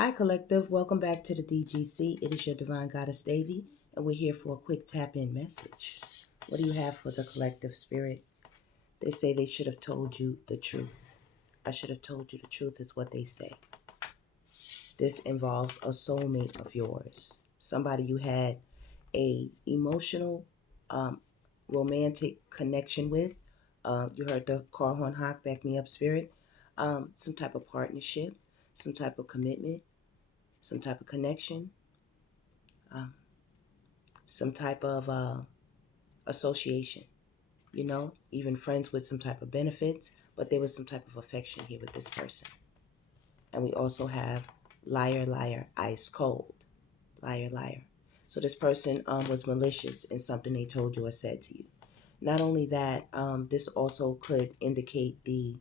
Hi, Collective. Welcome back to the DGC. It is your Divine Goddess, Devi, and we're here for a quick tap-in message. What do you have for the Collective Spirit? They say they should have told you the truth. I should have told you the truth is what they say. This involves a soulmate of yours, somebody you had a emotional, romantic connection with. You heard the car horn honk, back me up, Spirit. Some type of partnership, some type of commitment, some type of connection, um, some type of association, even friends with some type of benefits, but there was some type of affection here with this person. And we also have liar, liar, ice cold, liar, liar. So this person was malicious in something they told you or said to you. Not only that, this also could indicate the,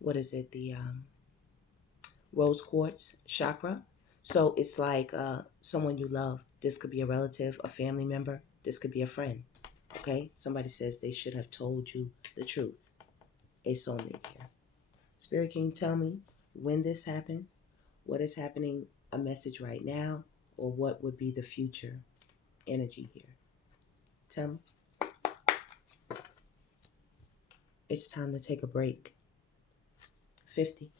the rose quartz chakra. So it's like someone you love. This could be a relative, a family member. This could be a friend. Okay? Somebody says they should have told you the truth. A soulmate here. Spirit, can you tell me when this happened? What is happening? A message right now? Or what would be the future energy here? Tell me. It's time to take a break. 50.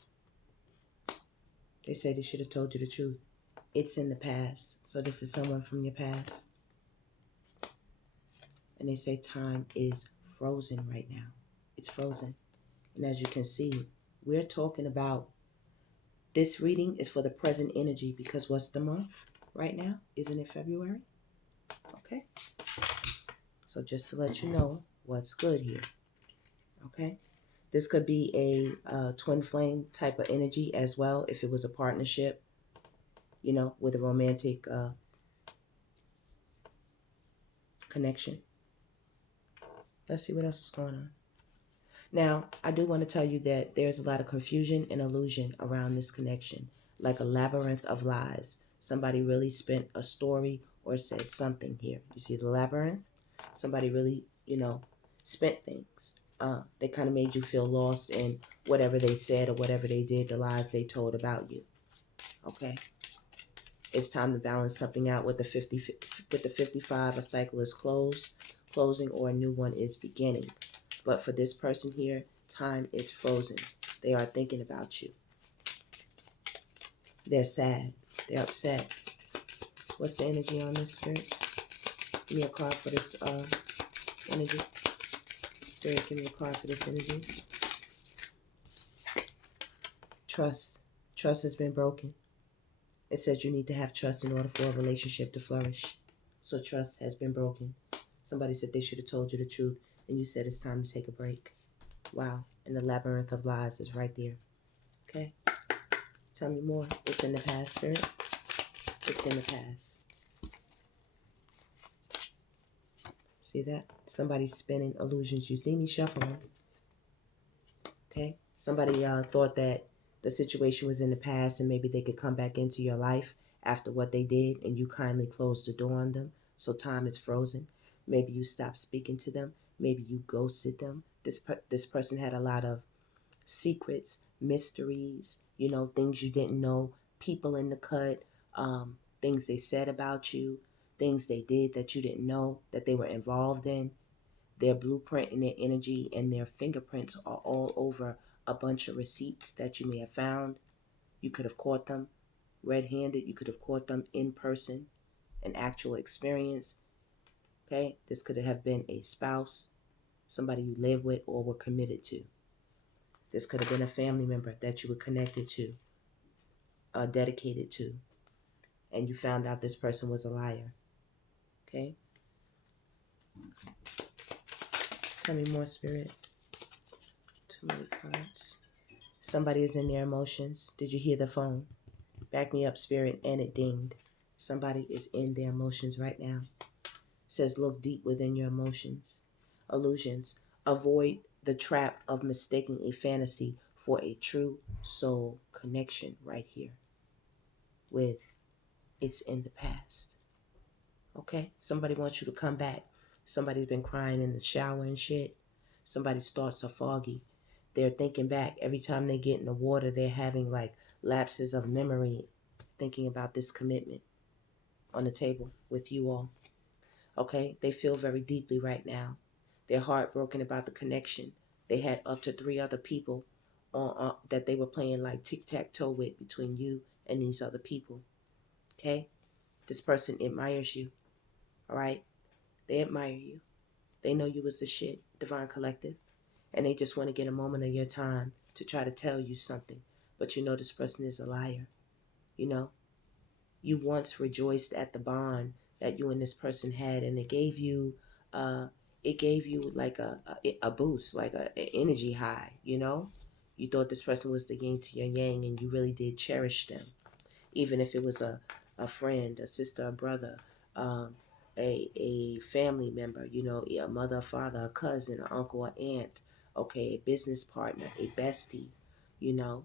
They say they should have told you the truth. It's in the past. So this is someone from your past. And they say time is frozen right now. It's frozen. And as you can see, we're talking about this reading is for the present energy because what's the month right now? Isn't it February? Okay. So just to let you know what's good here. Okay. This could be a twin flame type of energy as well if it was a partnership, with a romantic connection. Let's see what else is going on. Now, I do want to tell you that there's a lot of confusion and illusion around this connection, like a labyrinth of lies. Somebody really spent a story or said something here. You see the labyrinth? Somebody really, spent things. They kind of made you feel lost in whatever they said or whatever they did, the lies they told about you. Okay? It's time to balance something out with the 55. A cycle is closing, or a new one is beginning. But for this person here, time is frozen. They are thinking about you. They're sad. They're upset. What's the energy on this, Spirit? Give me a card for this energy. Spirit, give me a card for this energy. Trust. Trust has been broken. It says you need to have trust in order for a relationship to flourish. So trust has been broken. Somebody said they should have told you the truth, and you said it's time to take a break. Wow. And the labyrinth of lies is right there. Okay? Tell me more. It's in the past, Spirit. It's in the past. See that? Somebody's spinning illusions. You see me shuffling. Okay? Somebody thought that the situation was in the past and maybe they could come back into your life after what they did, and you kindly closed the door on them. So time is frozen. Maybe you stopped speaking to them. Maybe you ghosted them. This person had a lot of secrets, mysteries, things you didn't know, people in the cut, things they said about you, things they did that you didn't know that they were involved in. Their blueprint and their energy and their fingerprints are all over a bunch of receipts that you may have found. You could have caught them red-handed. You could have caught them in person, an actual experience. Okay, this could have been a spouse, somebody you live with or were committed to. This could have been a family member that you were connected to, dedicated to, and you found out this person was a liar. Okay? Tell me more, Spirit. Too many cards. Somebody is in their emotions. Did you hear the phone? Back me up, Spirit, and it dinged. Somebody is in their emotions right now. It says look deep within your emotions. Illusions. Avoid the trap of mistaking a fantasy for a true soul connection right here with it's in the past. Okay? Somebody wants you to come back. Somebody's been crying in the shower and shit. Somebody's thoughts are foggy. They're thinking back. Every time they get in the water, they're having like lapses of memory, thinking about this commitment on the table with you all. Okay? They feel very deeply right now. They're heartbroken about the connection. They had up to 3 other people that they were playing like tic-tac-toe with between you and these other people. Okay? This person admires you. All right? They admire you. They know you was the shit, Divine Collective. And they just want to get a moment of your time to try to tell you something. But you know this person is a liar. You know? You once rejoiced at the bond that you and this person had, and uh it gave you like a boost, like a energy high, you know? You thought this person was the yin to your yang, and you really did cherish them. Even if it was a friend, a sister, a brother, um, a family member, you know, a mother, a father, a cousin, an uncle, an aunt, okay, a business partner, a bestie, you know.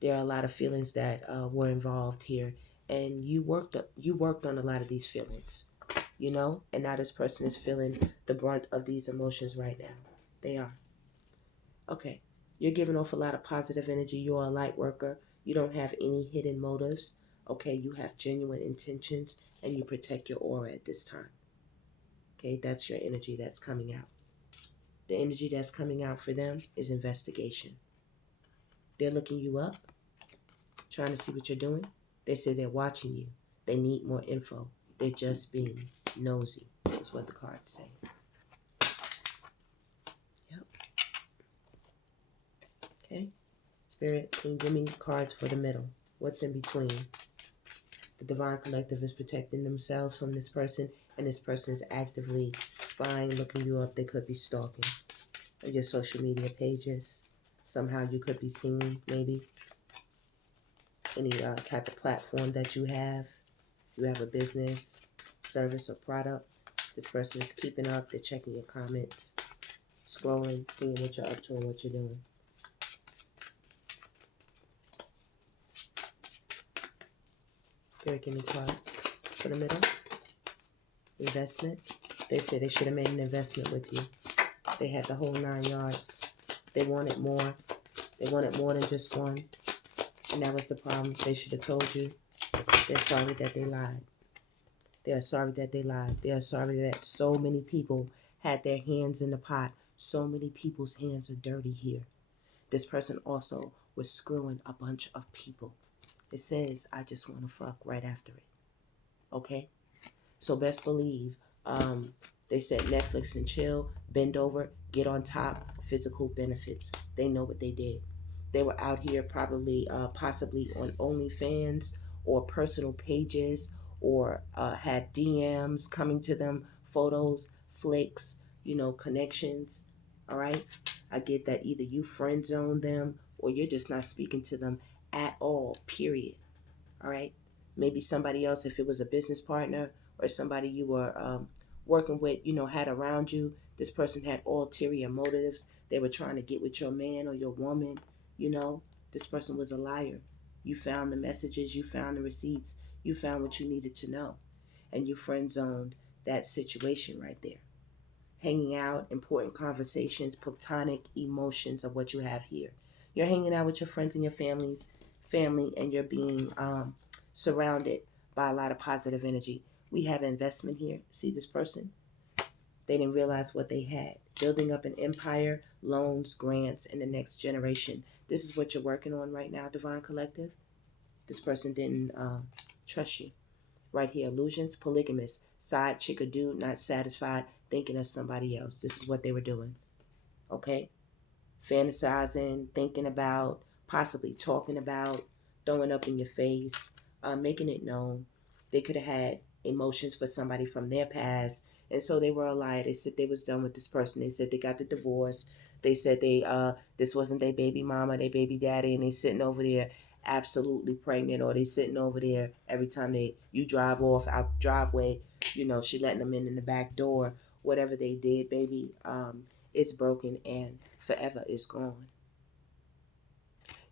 There are a lot of feelings that were involved here, and you worked on a lot of these feelings, you know. And now this person is feeling the brunt of these emotions right now. They are. Okay, you're giving off a lot of positive energy. You're a light worker. You don't have any hidden motives. Okay, you have genuine intentions, and you protect your aura at this time. Okay, that's your energy that's coming out. The energy that's coming out for them is investigation. They're looking you up, trying to see what you're doing. They say they're watching you. They need more info. They're just being nosy, is what the cards say. Yep. Okay. Spirit, can you give me cards for the middle? What's in between? The Divine Collective is protecting themselves from this person, and this person is actively spying, looking you up. They could be stalking on your social media pages. Somehow you could be seen, maybe. Any type of platform that you have. You have a business, service, or product. This person is keeping up. They're checking your comments, scrolling, seeing what you're up to and what you're doing. Spirit, give me cards for the middle. Investment. They said they should have made an investment with you. They had the whole 9 yards. They wanted more. They wanted more than just one. And that was the problem. They should have told you. They're sorry that they lied. They are sorry that they lied. They are sorry that so many people had their hands in the pot. So many people's hands are dirty here. This person also was screwing a bunch of people. It says, I just want to fuck right after it. Okay? So best believe, they said Netflix and chill, bend over, get on top, physical benefits. They know what they did. They were out here probably, possibly on OnlyFans or personal pages, or had DMs coming to them, photos, flicks, you know, connections. All right? I get that either you friend zone them or you're just not speaking to them at all, period. All right? Maybe somebody else, if it was a business partner or somebody you were working with, you know, had around you, this person had ulterior motives. They were trying to get with your man or your woman, you know. This person was a liar. You found the messages, you found the receipts, you found what you needed to know, and you friend zoned that situation right there. Hanging out, important conversations, platonic emotions of what you have here. You're hanging out with your friends and your family, and you're being surrounded by a lot of positive energy. We have investment here. See this person? They didn't realize what they had. Building up an empire, loans, grants, and the next generation. This is what you're working on right now, Divine Collective. This person didn't trust you. Right here, illusions, polygamous, side chick or dude, not satisfied, thinking of somebody else. This is what they were doing. Okay? Fantasizing, thinking about, possibly talking about, throwing up in your face, making it known. They could have had emotions for somebody from their past, and so they were a liar. They said they was done with this person. They said they got the divorce. They said this wasn't their baby mama, their baby daddy, and they sitting over there absolutely pregnant, or they sitting over there every time you drive off out driveway, you know, she letting them in the back door. Whatever they did, baby, it's broken and forever is gone.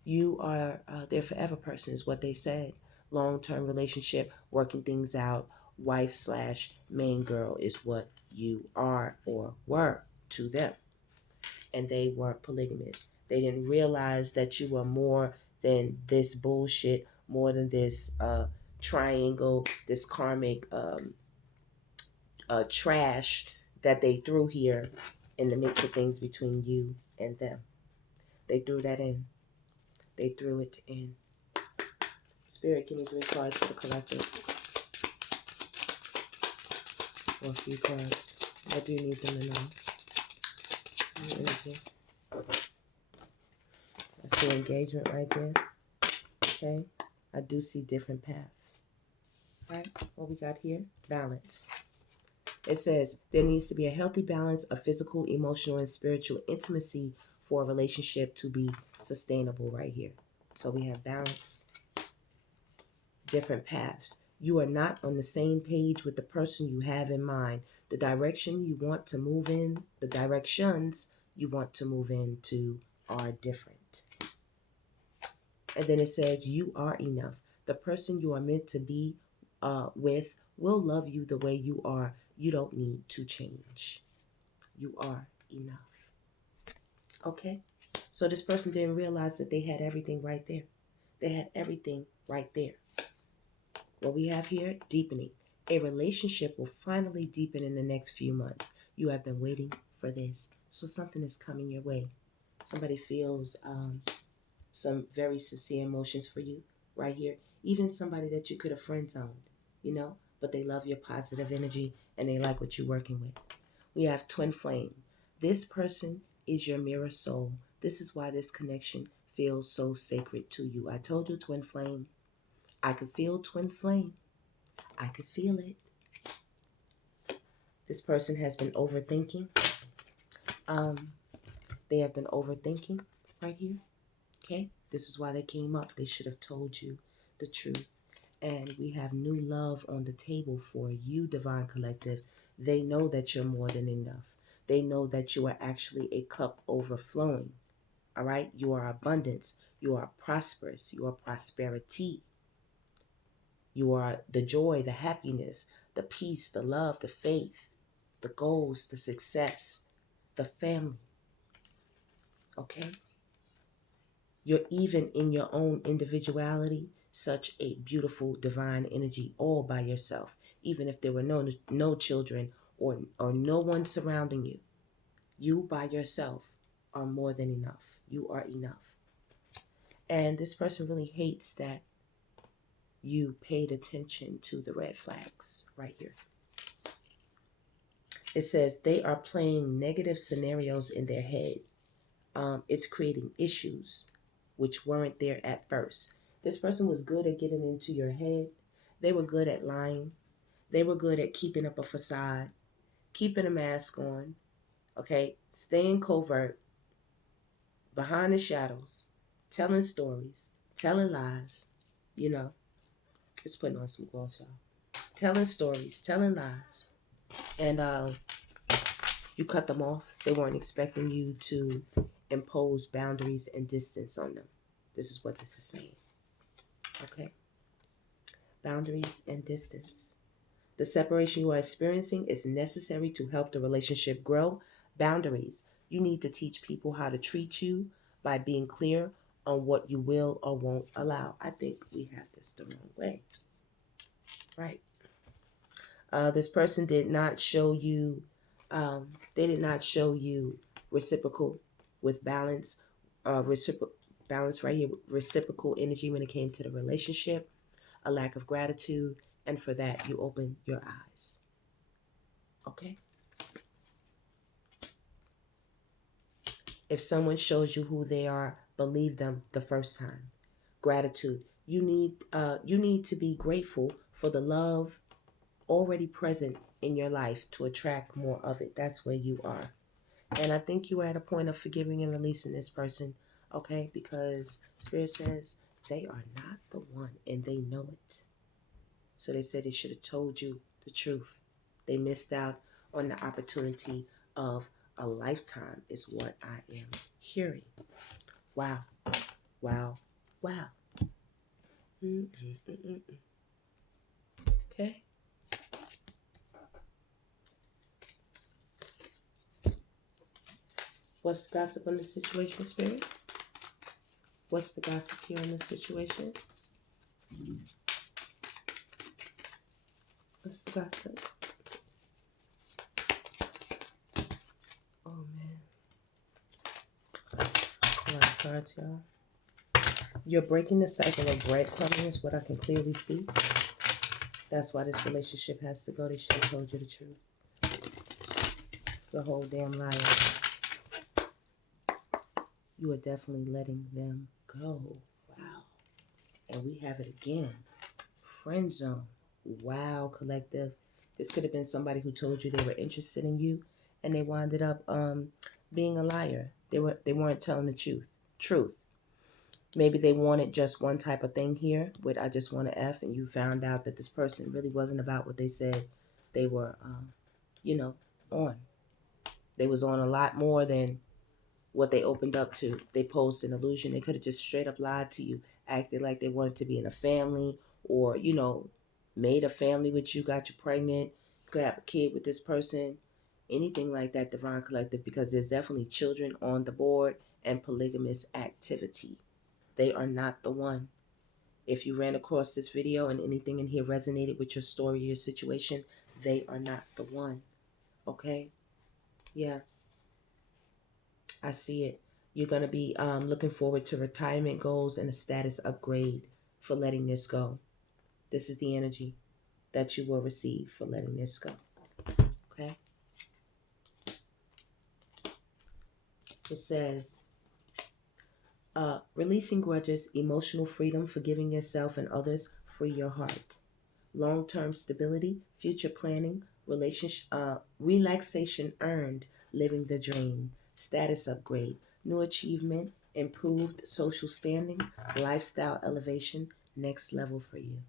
You are their forever person is what they said. Long-term relationship, working things out, wife slash main girl is what you are or were to them. and they were polygamous. They didn't realize that you were more than this bullshit, more than this triangle, this karmic trash that they threw here in the mix of things between you and them. They threw that in. They threw it in. Spirit, give me 3 cards for the collective. Or a few cards. What do you need them to know? That's the engagement right there. Okay. I do see different paths. All right. What we got here? Balance. It says there needs to be a healthy balance of physical, emotional, and spiritual intimacy for a relationship to be sustainable right here. So we have balance, different paths. You are not on the same page with the person you have in mind. The direction you want to move in, the directions you want to move into are different. And then it says you are enough. The person you are meant to be with will love you the way you are. You don't need to change. You are enough. Okay? So this person didn't realize that they had everything right there. They had everything right there. What we have here, deepening. A relationship will finally deepen in the next few months. You have been waiting for this. So something is coming your way. Somebody feels some very sincere emotions for you right here. Even somebody that you could have friend zoned, you know, but they love your positive energy and they like what you're working with. We have twin flame. This person is your mirror soul. This is why this connection feels so sacred to you. I told you, twin flame. I could feel twin flame. I could feel it. This person has been overthinking. They have been overthinking right here. Okay? This is why they came up. They should have told you the truth. And we have new love on the table for you, Divine Collective. They know that you're more than enough. They know that you are actually a cup overflowing. All right? You are abundance. You are prosperous. You are prosperity. You are the joy, the happiness, the peace, the love, the faith, the goals, the success, the family. Okay? You're even in your own individuality, such a beautiful divine energy all by yourself. Even if there were no children or no one surrounding you, you by yourself are more than enough. You are enough. And this person really hates that you paid attention to the red flags right here. It says they are playing negative scenarios in their head. It's creating issues which weren't there at first. This person was good at getting into your head. They were good at lying. They were good at keeping up a facade, keeping a mask on, okay, staying covert, behind the shadows, telling stories, telling lies, you know, just putting on some gloss, y'all. Telling stories, telling lies. And you cut them off. They weren't expecting you to impose boundaries and distance on them. This is what this is saying. Okay? Boundaries and distance. The separation you are experiencing is necessary to help the relationship grow. Boundaries. You need to teach people how to treat you by being clear on what you will or won't allow. I think we have this the wrong way. Right. This person did not show you, they did not show you reciprocal with balance, balance right here, reciprocal energy when it came to the relationship, a lack of gratitude, and for that you open your eyes. Okay? If someone shows you who they are, believe them the first time. Gratitude. You need to be grateful for the love already present in your life to attract more of it. That's where you are. And I think you are at a point of forgiving and releasing this person, okay? Because Spirit says they are not the one and they know it. So they said they should have told you the truth. They missed out on the opportunity of a lifetime is what I am hearing. Wow. Wow. Wow. Okay. What's the gossip on this situation, Spirit? What's the gossip here in this situation? What's the gossip? Oh, man. A lot of cards, y'all. You're breaking the cycle of breadcrumbing is what I can clearly see. That's why this relationship has to go. They should have told you the truth. It's a whole damn liar. You are definitely letting them go. Wow. And we have it again. Friend zone. Wow, collective. This could have been somebody who told you they were interested in you, and they wound up being a liar. They weren't telling the truth. Maybe they wanted just one type of thing here with I just want to F, and you found out that this person really wasn't about what they said they were, on. They was on a lot more than what they opened up to. They posed an illusion. They could have just straight up lied to you, acted like they wanted to be in a family, or, made a family with you, got you pregnant. You could have a kid with this person, anything like that, Divine Collective, because there's definitely children on the board and polygamous activity. They are not the one. If you ran across this video and anything in here resonated with your story, your situation, they are not the one. Okay? Yeah. I see it. You're going to be looking forward to retirement goals and a status upgrade for letting this go. This is the energy that you will receive for letting this go. Okay? It says, releasing grudges, emotional freedom, forgiving yourself and others, free your heart. Long-term stability, future planning, relaxation earned, living the dream, status upgrade, new achievement, improved social standing, lifestyle elevation, next level for you.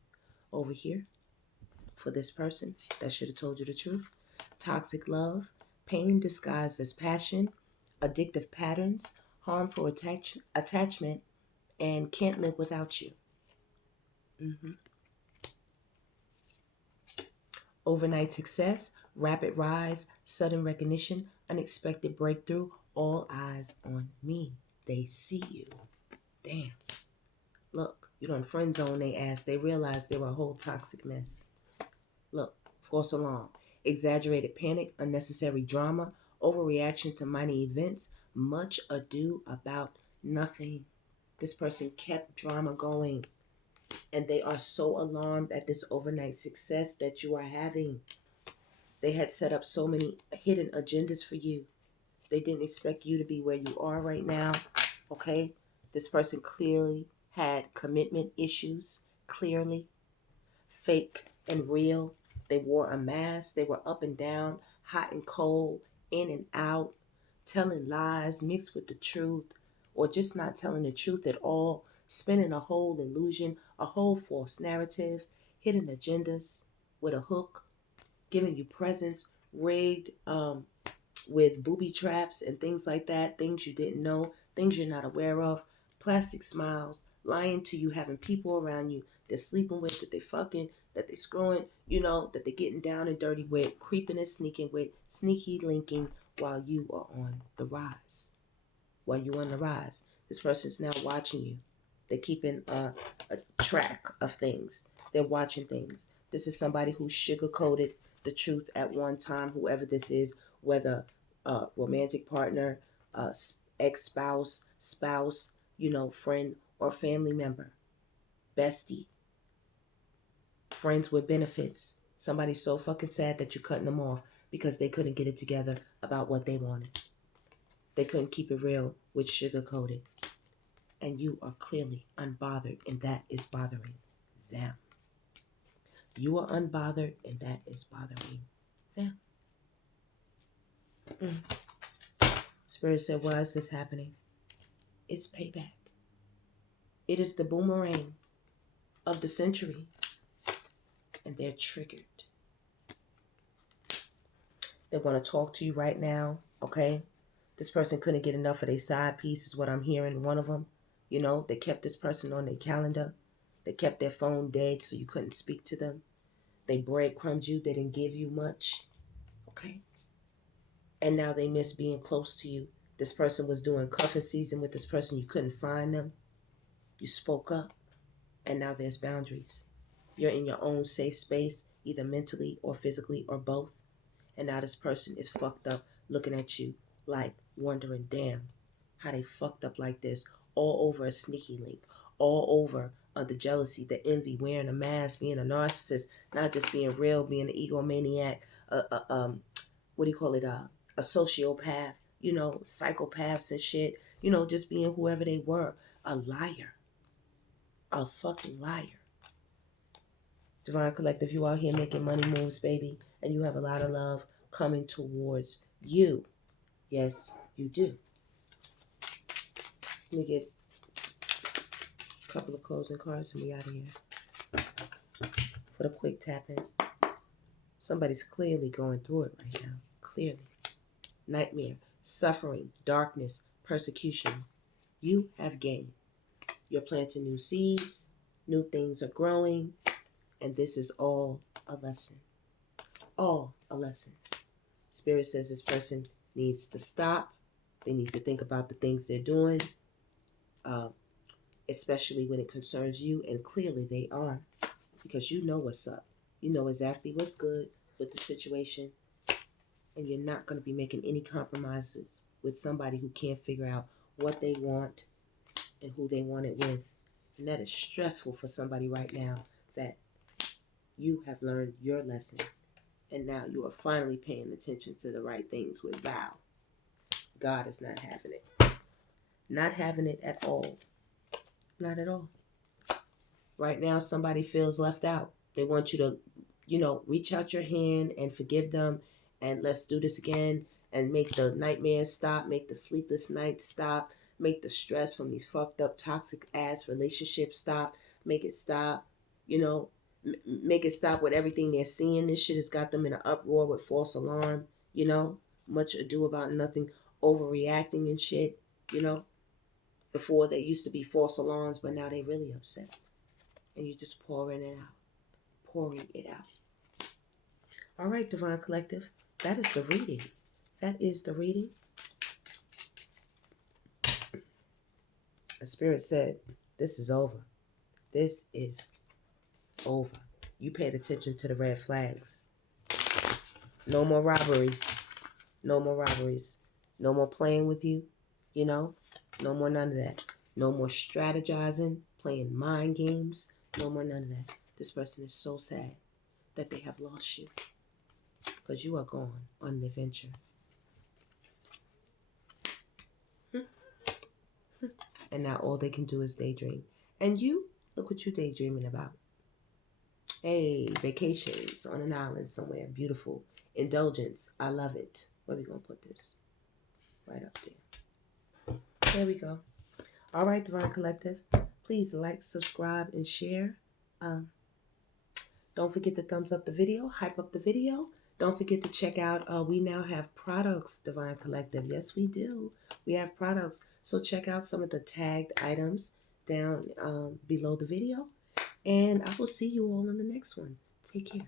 Over here, for this person that should have told you the truth, toxic love, pain disguised as passion, addictive patterns, harmful attachment, and can't live without you. Overnight success, rapid rise, sudden recognition, unexpected breakthrough, all eyes on me. They see you. Damn. Look, you done friend zone they ass. They realize they were a whole toxic mess. Look, false alarm, exaggerated panic, unnecessary drama, overreaction to minor events, much ado about nothing. This person kept drama going, and they are so alarmed at this overnight success that you are having. They had set up so many hidden agendas for you. They didn't expect you to be where you are right now. Okay? This person clearly had commitment issues. Clearly. Fake and real. They wore a mask. They were up and down, hot and cold, in and out, telling lies mixed with the truth, or just not telling the truth at all, spinning a whole illusion, a whole false narrative, hidden agendas with a hook, giving you presents rigged with booby traps and things like that, things you didn't know, things you're not aware of, plastic smiles, lying to you, having people around you they're sleeping with, that they fucking, that they screwing, that they're getting down and dirty with, creeping and sneaking with, sneaky linking while you are on the rise. While you're on the rise. This person's now watching you. They're keeping a track of things. They're watching things. This is somebody who sugar-coated the truth at one time, whoever this is, whether romantic partner, ex-spouse, spouse, friend or family member, bestie, friends with benefits. Somebody's so fucking sad that you're cutting them off because they couldn't get it together about what they wanted. They couldn't keep it real with sugar-coated. And you are clearly unbothered, and that is bothering them. You are unbothered, and that is bothering them. Spirit said, why is this happening? It's payback. It is the boomerang of the century, and they're triggered. They want to talk to you right now, okay? This person couldn't get enough of their side piece is what I'm hearing, one of them. They kept this person on their calendar. They kept their phone dead so you couldn't speak to them. They breadcrumbed you. They didn't give you much, okay? And now they miss being close to you. This person was doing cuffing season with this person. You couldn't find them. You spoke up. And now there's boundaries. You're in your own safe space, either mentally or physically or both. And now this person is fucked up looking at you like wondering, damn, how they fucked up like this. All over a sneaky link. All over the jealousy, the envy, wearing a mask, being a narcissist, not just being real, being an egomaniac, what do you call it, a sociopath, you know, psychopaths and shit, you know, just being whoever they were, a liar, a fucking liar. Divine Collective, you out here making money moves, baby, and you have a lot of love coming towards you. Yes, you do. Let me get a couple of closing cards and we out of here. For the quick tapping. Somebody's clearly going through it right now. Clearly. Nightmare, suffering, darkness, persecution. You have gained. You're planting new seeds. New things are growing. And this is all a lesson. All a lesson. Spirit says this person needs to stop. They need to think about the things they're doing. Especially when it concerns you. And clearly they are. Because you know what's up. You know exactly what's good with the situation. And you're not going to be making any compromises with somebody who can't figure out what they want and who they want it with. And that is stressful for somebody right now, that you have learned your lesson. And now you are finally paying attention to the right things with vow. God is not having it. Not having it at all. Not at all. Right now, somebody feels left out. They want you to, you know, reach out your hand and forgive them. And let's do this again. And make the nightmares stop. Make the sleepless nights stop. Make the stress from these fucked up, toxic ass relationships stop. Make it stop. You know, make it stop with everything they're seeing. This shit has got them in an uproar with false alarm. You know, much ado about nothing. Overreacting and shit. You know, before they used to be false alarms, but now they really upset. And you're just pouring it out. Pouring it out. All right, Divine Collective. That is the reading. That is the reading. The Spirit said, this is over. This is over. You paid attention to the red flags. No more robberies. No more robberies. No more playing with you. You know? No more none of that. No more strategizing, playing mind games. No more none of that. This person is so sad that they have lost you. Because you are gone on an adventure. And now all they can do is daydream. And you, look what you're daydreaming about. Hey, vacations on an island somewhere. Beautiful. Indulgence. I love it. Where are we going to put this? Right up there. There we go. All right, Divine Collective. Please like, subscribe, and share. Don't forget to thumbs up the video. Hype up the video. Don't forget to check out, we now have products, Divine Collective. Yes, we do. We have products. So check out some of the tagged items down below the video. And I will see you all in the next one. Take care.